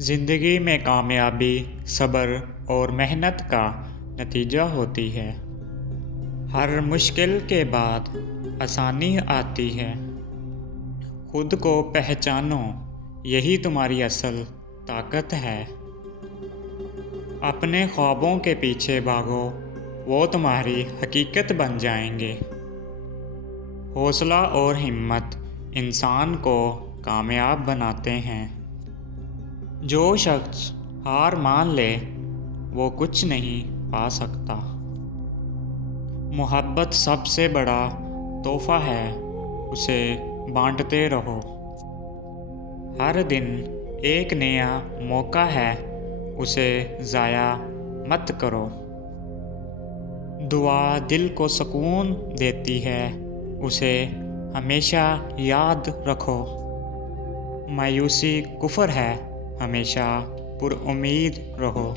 ज़िंदगी में कामयाबी सब्र और मेहनत का नतीजा होती है। हर मुश्किल के बाद आसानी आती है। खुद को पहचानो, यही तुम्हारी असल ताकत है। अपने ख्वाबों के पीछे भागो, वो तुम्हारी हकीकत बन जाएंगे। हौसला और हिम्मत इंसान को कामयाब बनाते हैं। जो शख्स हार मान ले वो कुछ नहीं पा सकता। मोहब्बत सबसे बड़ा तोहफा है, उसे बांटते रहो। हर दिन एक नया मौका है, उसे ज़ाया मत करो। दुआ दिल को सुकून देती है, उसे हमेशा याद रखो। मायूसी कुफ्र है, हमेशा पुरउम्मीद रहो।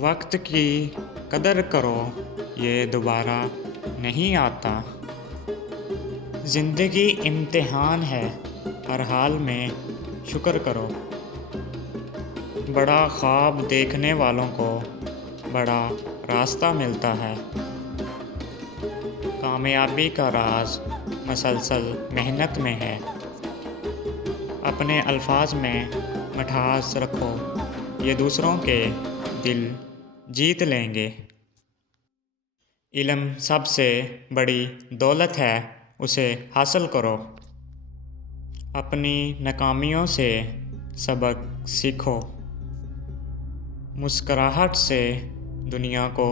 वक्त की कदर करो, ये दोबारा नहीं आता। ज़िंदगी इम्तिहान है, हर हाल में शुक्र करो। बड़ा ख्वाब देखने वालों को बड़ा रास्ता मिलता है। कामयाबी का राज मसलसल मेहनत में है। अपने अल्फाज में मिठास रखो, ये दूसरों के दिल जीत लेंगे। इल्म सबसे बड़ी दौलत है, उसे हासिल करो। अपनी नाकामियों से सबक सीखो। मुस्कुराहट से दुनिया को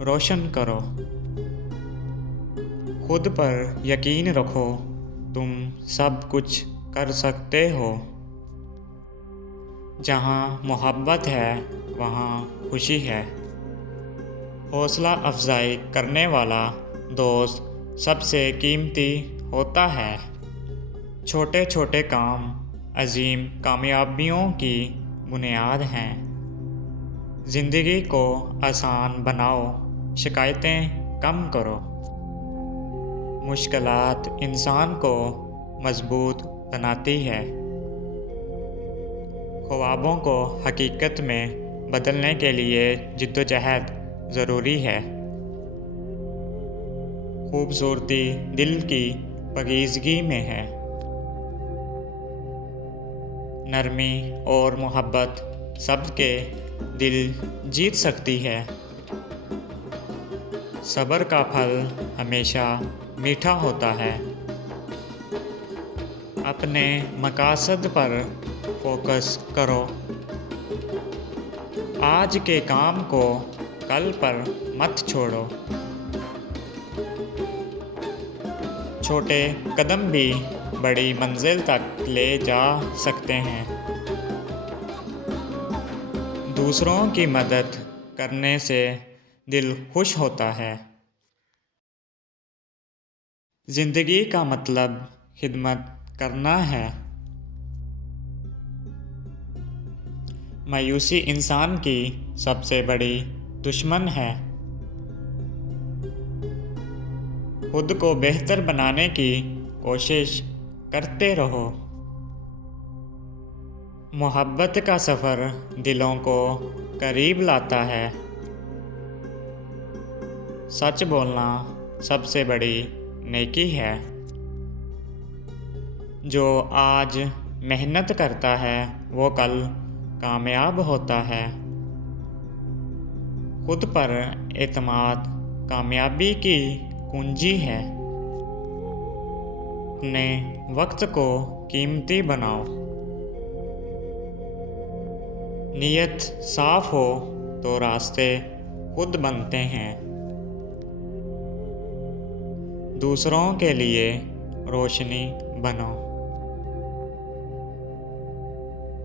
रोशन करो। खुद पर यकीन रखो, तुम सब कुछ कर सकते हो। जहाँ मोहब्बत है वहाँ खुशी है। हौसला अफजाई करने वाला दोस्त सबसे कीमती होता है। छोटे छोटे काम अजीम कामयाबियों की बुनियाद हैं। ज़िंदगी को आसान बनाओ, शिकायतें कम करो। मुश्किलात इंसान को मजबूत बनाती है। ख्वाबों को हकीकत में बदलने के लिए जिद्दोजहद ज़रूरी है। खूबसूरती दिल की पाकीज़गी में है। नरमी और मोहब्बत सबके दिल जीत सकती है। सब्र का फल हमेशा मीठा होता है। अपने मकासद पर फोकस करो। आज के काम को कल पर मत छोड़ो। छोटे कदम भी बड़ी मंजिल तक ले जा सकते हैं। दूसरों की मदद करने से दिल खुश होता है। ज़िंदगी का मतलब खिदमत करना है। मायूसी इंसान की सबसे बड़ी दुश्मन है। खुद को बेहतर बनाने की कोशिश करते रहो। मोहब्बत का सफ़र दिलों को करीब लाता है। सच बोलना सबसे बड़ी नेकी है। जो आज मेहनत करता है वो कल कामयाब होता है। खुद पर एतमाद कामयाबी की कुंजी है। अपने वक्त को कीमती बनाओ। नीयत साफ हो तो रास्ते खुद बनते हैं। दूसरों के लिए रोशनी बनो।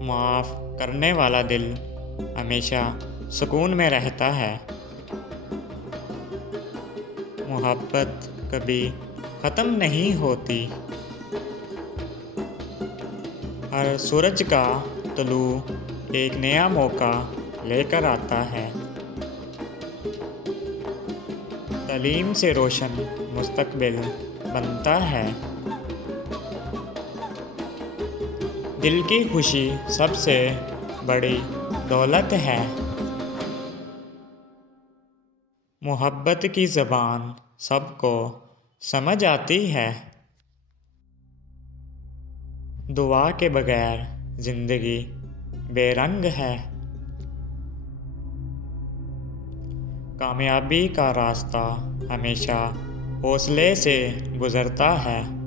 माफ़ करने वाला दिल हमेशा सुकून में रहता है। मोहब्बत कभी ख़त्म नहीं होती। हर सूरज का तुलू एक नया मौका लेकर आता है। तालीम से रोशन मुस्तकबिल बनता है। दिल की खुशी सबसे बड़ी दौलत है। मोहब्बत की ज़बान सबको समझ आती है। दुआ के बगैर ज़िंदगी बेरंग है। कामयाबी का रास्ता हमेशा हौसले से गुज़रता है।